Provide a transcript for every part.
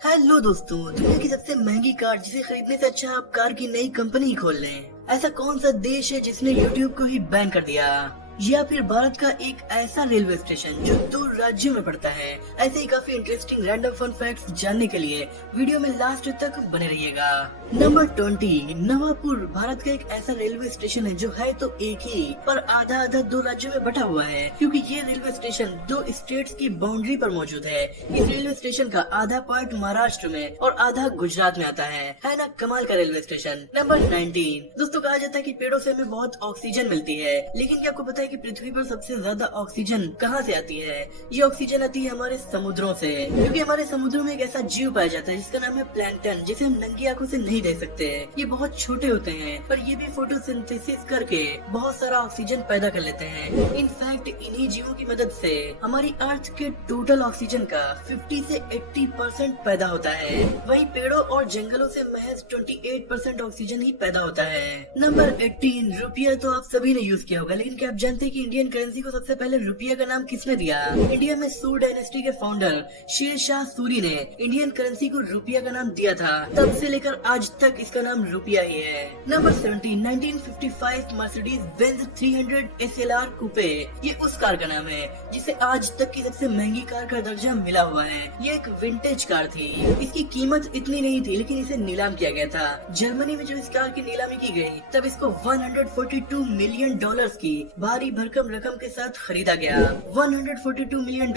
Hello दोस्तों, दुनिया की सबसे महंगी कार जिसे खरीदने से अच्छा आप कार की नई कंपनी ही खोल लें। ऐसा कौन सा देश है जिसने यूट्यूब को ही बैन कर दिया? या फिर भारत का एक ऐसा रेलवे स्टेशन जो 2 राज्यों में पड़ता है? ऐसे ही काफी इंटरेस्टिंग रैंडम फन फैक्ट्स जानने के लिए वीडियो में लास्ट तक बने रहिएगा। नंबर 20, नवापुर भारत का एक ऐसा रेलवे स्टेशन है जो है तो एक ही पर आधा आधा 2 राज्यों में बटा हुआ है, क्योंकि ये रेलवे स्टेशन 2 स्टेट्स की बाउंड्री पर मौजूद है। इस रेलवे स्टेशन का आधा पार्ट महाराष्ट्र में और आधा गुजरात में आता है ना कमाल का रेलवे स्टेशन। नंबर 19, दोस्तों कहा जाता है कि पेड़ों से हमें बहुत ऑक्सीजन मिलती है, लेकिन क्या आपको पता है कि पृथ्वी पर सबसे ज्यादा ऑक्सीजन कहाँ से आती है? ये ऑक्सीजन आती है हमारे समुद्रों से, क्योंकि हमारे समुद्रों में एक ऐसा जीव पाया जाता है जिसका नाम है प्लैंकटन, जिसे हम नंगी आंखों से नहीं देख सकते। ये बहुत छोटे होते हैं पर ये भी फोटोसिंथेसिस करके बहुत सारा ऑक्सीजन पैदा कर लेते हैं। इनफैक्ट इन्हीं जीवों की मदद से हमारी अर्थ के टोटल ऑक्सीजन का 50 से 80% पैदा होता है। वहीं पेड़ों और जंगलों से महज 28% ऑक्सीजन ही पैदा होता है। नंबर 18, रुपया तो आप सभी ने यूज किया होगा, लेकिन क्या आप जानते हैं कि इंडियन करेंसी को सबसे पहले रुपया का नाम किसने दिया? इंडिया में सूरी डायनेस्टी के फाउंडर शेर शाह सूरी ने इंडियन करेंसी को रुपया का नाम दिया था। तब से लेकर आज तक इसका नाम रुपया ही है। नंबर 17, 1955 मर्सिडीज बेंज 300 SLR कूपे, ये उस कार का नाम है जिसे आज तक की सबसे महंगी कार का दर्जा मिला हुआ है। ये एक विंटेज कार थी। इसकी कीमत इतनी नहीं थी, लेकिन इसे नीलाम किया गया था। जर्मनी में जब इस कार की नीलामी की गई तब इसको $142 मिलियन की भारी भरकम रकम के साथ खरीदा गया। $142 मिलियन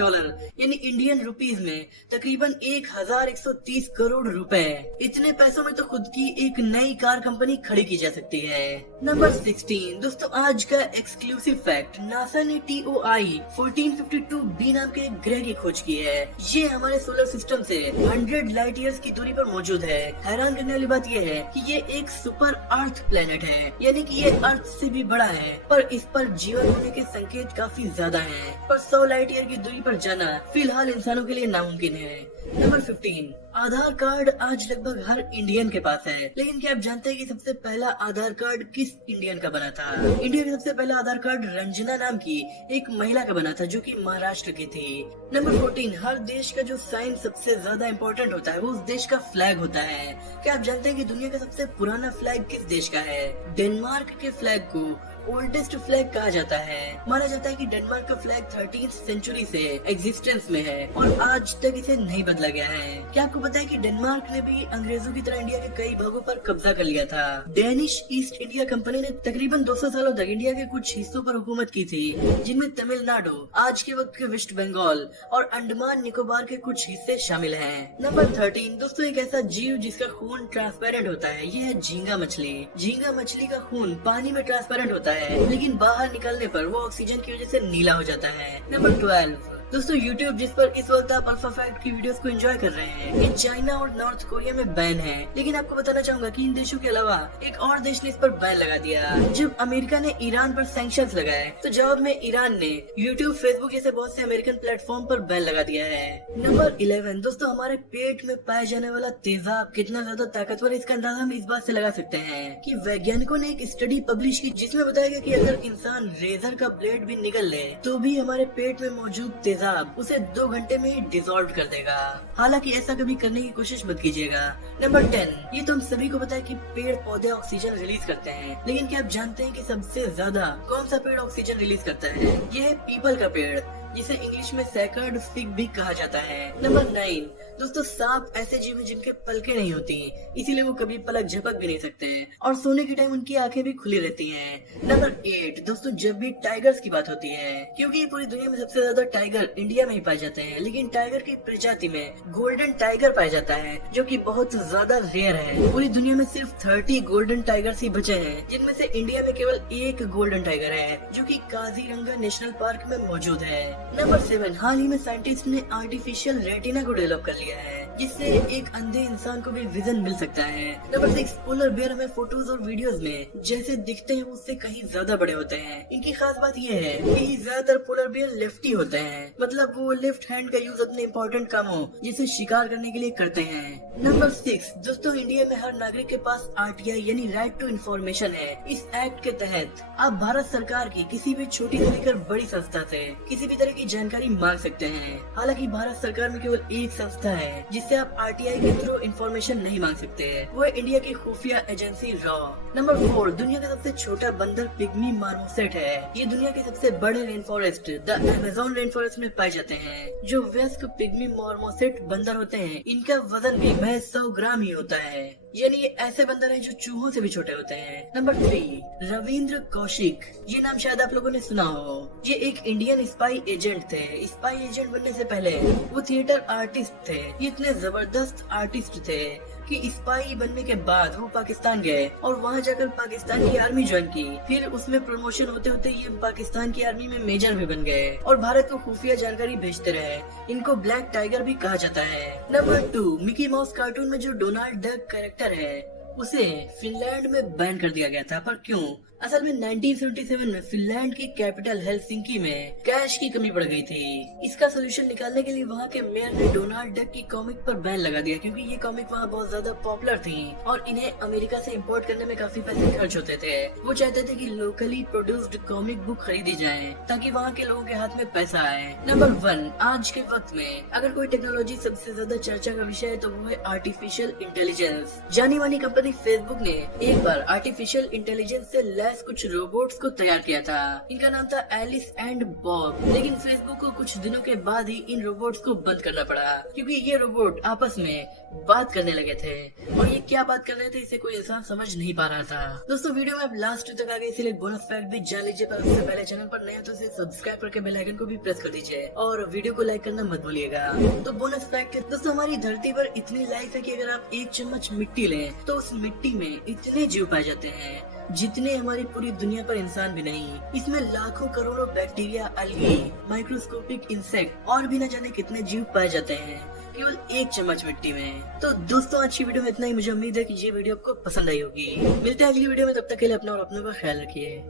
यानी इंडियन रुपीज में तकरीबन 1130 करोड़ रुपए। इतने पैसों में तो खुद की एक नई कार कंपनी खड़ी की जा सकती है। नंबर 16, दोस्तों आज का एक्सक्लूसिव फैक्ट, नासा ने TOI 1452b नाम के एक ग्रह की खोज की है। ये हमारे सोलर सिस्टम से 100 लाइट ईयर्स की दूरी पर मौजूद है। हैरान करने वाली बात यह है कि ये एक सुपर अर्थ प्लेनेट है, यानी कि ये अर्थ से भी बड़ा है, पर इस पर जीवन होने के संकेत काफी ज्यादा हैं। पर 100 लाइट ईयर की दूरी पर जाना फिलहाल इंसानों के लिए नामुमकिन है। नंबर 15, आधार कार्ड आज लगभग हर इंडियन के पास है, लेकिन क्या आप जानते हैं कि सबसे पहला आधार कार्ड किस इंडियन का बना था? इंडिया का सबसे पहला आधार कार्ड रंजना नाम की एक महिला का बना था, जो कि महाराष्ट्र की थी। नंबर 14, हर देश का जो साइन सबसे ज्यादा इम्पोर्टेंट होता है वो उस देश का फ्लैग होता है। क्या आप जानते हैं कि दुनिया का सबसे पुराना फ्लैग किस देश का है? डेनमार्क के फ्लैग को ओल्डेस्ट फ्लैग कहा जाता है। माना जाता है कि डेनमार्क का फ्लैग 13th सेंचुरी से एग्जिस्टेंस में है और आज तक इसे नहीं बदला गया है। क्या आपको पता है कि डेनमार्क ने भी अंग्रेजों की तरह इंडिया के कई भागों पर कब्जा कर लिया था? डेनिश ईस्ट इंडिया कंपनी ने तकरीबन 200 सालों तक इंडिया के कुछ हिस्सों पर हुकूमत की थी, जिनमें तमिलनाडु, आज के वक्त के वेस्ट बंगाल और अंडमान निकोबार के कुछ हिस्से शामिल हैं। नंबर 13, दोस्तों एक ऐसा जीव जिसका खून ट्रांसपेरेंट होता है, ये है झींगा मछली। झींगा मछली का खून पानी में ट्रांसपेरेंट होता है, लेकिन बाहर निकलने पर वो ऑक्सीजन की वजह से नीला हो जाता है। नंबर 12, दोस्तों YouTube जिस पर इस वक्त आप अल्फा फैक्ट की वीडियोस को एंजॉय कर रहे हैं, ये चाइना और नॉर्थ कोरिया में बैन है। लेकिन आपको बताना चाहूंगा कि इन देशों के अलावा एक और देश ने इस पर बैन लगा दिया। जब अमेरिका ने ईरान पर सैंक्शंस लगाए तो जवाब में ईरान ने YouTube, फेसबुक जैसे बहुत से अमेरिकन प्लेटफॉर्म पर बैन लगा दिया है। नंबर 11, दोस्तों हमारे पेट में पाए जाने वाला तेजाब कितना ज्यादा ताकतवर है, इसका अंदाजा हम इस बात से लगा सकते हैं कि वैज्ञानिकों ने एक स्टडी पब्लिश की जिसमें बताया गया कि अगर इंसान रेजर का ब्लेड भी निगल ले तो भी हमारे पेट में मौजूद उसे 2 घंटे में ही डिसॉल्व कर देगा। हालांकि ऐसा कभी करने की कोशिश मत कीजिएगा। नंबर 10, ये तो हम सभी को पता है कि पेड़ पौधे ऑक्सीजन रिलीज करते हैं, लेकिन क्या आप जानते हैं कि सबसे ज्यादा कौन सा पेड़ ऑक्सीजन रिलीज करता है? ये है पीपल का पेड़, जिसे इंग्लिश में सैकर्ड फिग भी कहा जाता है। नंबर 9, दोस्तों सांप ऐसे जीव हैं जिनके पलकें नहीं होती, इसीलिए वो कभी पलक झपक भी नहीं सकते हैं और सोने के टाइम उनकी आंखें भी खुली रहती हैं। नंबर 8, दोस्तों जब भी टाइगर्स की बात होती है, क्योंकि पूरी दुनिया में सबसे ज्यादा टाइगर इंडिया में ही पाए जाते हैं, लेकिन टाइगर की प्रजाति में गोल्डन टाइगर पाया जाता है, जो कि बहुत ज्यादा रेयर है। पूरी दुनिया में सिर्फ 30 गोल्डन टाइगर्स ही बचे हैं, जिनमें से इंडिया में केवल एक गोल्डन टाइगर है, जो कि काजीरंगा नेशनल पार्क में मौजूद है। नंबर 7, हाल ही में साइंटिस्ट ने आर्टिफिशियल रेटिना को डेवलप कर लिया है, जिससे एक अंधे इंसान को भी विजन मिल सकता है। नंबर 6, पोलर बेयर हमें फोटोज और वीडियोस में जैसे दिखते हैं उससे कहीं ज्यादा बड़े होते हैं। इनकी खास बात यह है कि ज्यादातर पोलर बेयर लेफ्टी होते हैं, मतलब वो लेफ्ट हैंड का यूज अपने इम्पोर्टेंट कामों जैसे शिकार करने के लिए करते हैं। नंबर 6, दोस्तों इंडिया में हर नागरिक के पास RTI यानी राइट टू इन्फॉर्मेशन है। इस एक्ट के तहत आप भारत सरकार की किसी भी छोटी से लेकर बड़ी संस्था से किसी भी तरह की जानकारी मांग सकते हैं। हालांकि भारत सरकार में केवल एक संस्था है जिससे जिससे आप RTI के थ्रू इंफॉर्मेशन नहीं मांग सकते। वो है इंडिया की खुफिया एजेंसी रॉ। नंबर 4, दुनिया का सबसे छोटा बंदर पिग्मी मार्मोसेट है। ये दुनिया के सबसे बड़े rain forest the Amazon rain forest में पाए जाते हैं। जो वयस्क पिग्मी मार्मोसेट बंदर होते हैं, इनका वजन भी महज 100 ग्राम ही होता है। यानी ये ऐसे बंदर हैं जो चूहों से भी छोटे होते हैं। नंबर 3, रविंद्र कौशिक। ये नाम शायद आप लोगों ने सुना हो। ये एक इंडियन स्पाई एजेंट थे। स्पाई एजेंट बनने से पहले वो थिएटर आर्टिस्ट थे। ये इतने जबरदस्त आर्टिस्ट थे कि स्पाई बनने के बाद वो पाकिस्तान गए और वहाँ जाकर पाकिस्तान की आर्मी ज्वाइन की। फिर उसमें प्रमोशन होते होते ये पाकिस्तान की आर्मी में मेजर भी बन गए और भारत को खुफिया जानकारी भेजते रहे। इनको ब्लैक टाइगर भी कहा जाता है। नंबर 2, मिकी माउस कार्टून में जो डोनाल्ड डक कैरेक्टर है, उसे फिनलैंड में बैन कर दिया गया था। पर क्यों? असल में 1977 में फिनलैंड की कैपिटल हेलसिंकी में कैश की कमी पड़ गई थी। इसका सोल्यूशन निकालने के लिए वहाँ के मेयर ने डोनाल्ड डक की कॉमिक पर बैन लगा दिया, क्योंकि ये कॉमिक वहाँ बहुत ज्यादा पॉपुलर थी और इन्हें अमेरिका से इंपोर्ट करने में काफी पैसे खर्च होते थे। वो चाहते थे कि लोकली प्रोड्यूस्ड कॉमिक बुक खरीदी जाए ताकि वहाँ के लोगों के हाथ में पैसा आए। नंबर 1, आज के वक्त में अगर कोई टेक्नोलॉजी सबसे ज्यादा चर्चा का विषय है तो वो है आर्टिफिशियल इंटेलिजेंस। जानी मानी कंपनी फेसबुक ने एक बार आर्टिफिशियल इंटेलिजेंस से कुछ रोबोट्स को तैयार किया था। इनका नाम था एलिस एंड बॉब। लेकिन फेसबुक को कुछ दिनों के बाद ही इन रोबोट्स को बंद करना पड़ा, क्योंकि ये रोबोट आपस में बात करने लगे थे और ये क्या बात कर रहे थे इसे कोई इंसान समझ नहीं पा रहा था। दोस्तों, वीडियो में आप लास्ट तक आ गए, इसलिए बोनस फैक्ट भी जान लीजिए। पर उससे पहले चैनल पर नया तो इसे सब्सक्राइब करके बेल आइकन को भी प्रेस कर दीजिए और वीडियो को लाइक करना मत भूलिएगा। तो बोनस फैक्ट दोस्तों, हमारी धरती पर इतनी लाइफ है कि अगर आप 1 चम्मच मिट्टी लें तो उस मिट्टी में इतने जीव पाए जाते हैं जितने हमारी पूरी दुनिया पर इंसान भी नहीं। इसमें लाखों करोड़ों बैक्टीरिया, अलगी, माइक्रोस्कोपिक इंसेक्ट और भी न जाने कितने जीव पाए जाते हैं केवल 1 चम्मच मिट्टी में। तो दोस्तों, आज की वीडियो में इतना ही। मुझे उम्मीद है कि ये वीडियो आपको पसंद आई होगी। मिलते हैं अगली वीडियो में, तब तक के लिए अपना और अपनों का ख्याल रखिए।